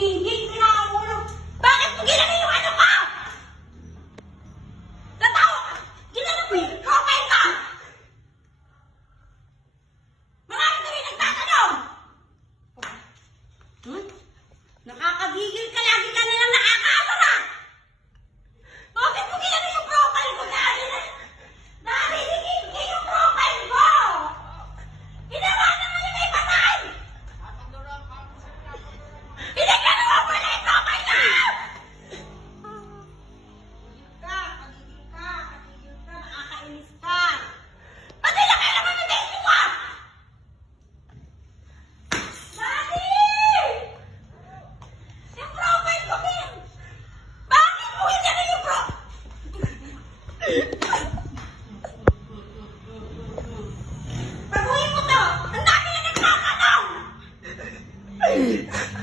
Ka na ang ulo. Bakit mo ginano yung ano ko? Natawa ka! Ginano mo yung profile ka! Marami kami nagtatanong! Hmm? Nakakagigil ka lagi Baguhin mo to! Ang dami na nagtatanong!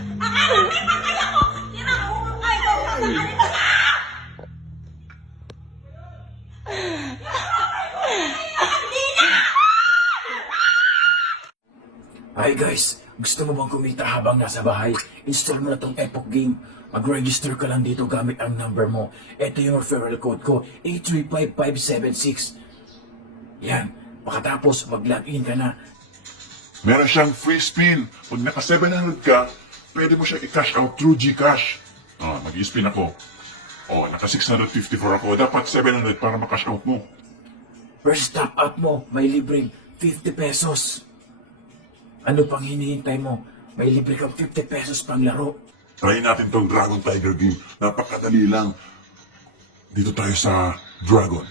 Hi guys, gusto mo bang kumita habang nasa bahay? Install mo na tong Epoch Game. Mag-register ka lang dito gamit ang number mo. Ito yung referral code ko, 835576. Yan, pagkatapos mag-login ka na. Meron siyang free spin. Pag naka 700 ka, pwede mo siya i-cash out through GCash. Ah, mag-i-spin ako. Oh, naka 654 ako. Dapat 700 para makash out mo. First top up mo, may libreng 50 pesos. Ano pang hinihintay mo? May libre kang 50 pesos pang laro. Try natin tong Dragon Tiger game. Napakadali lang. Dito tayo sa Dragon.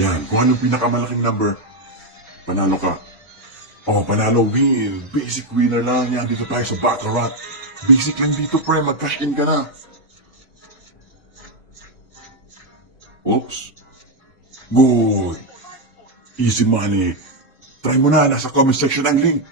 Yan, kung anong pinakamalaking number, panalo ka. Oh, panalo win. Basic winner lang yan. Dito tayo sa Baccarat. Basic lang dito, pre. Mag-cash in ka na. Oops. Good. Easy money. Try mo na. Nasa comment section ang link.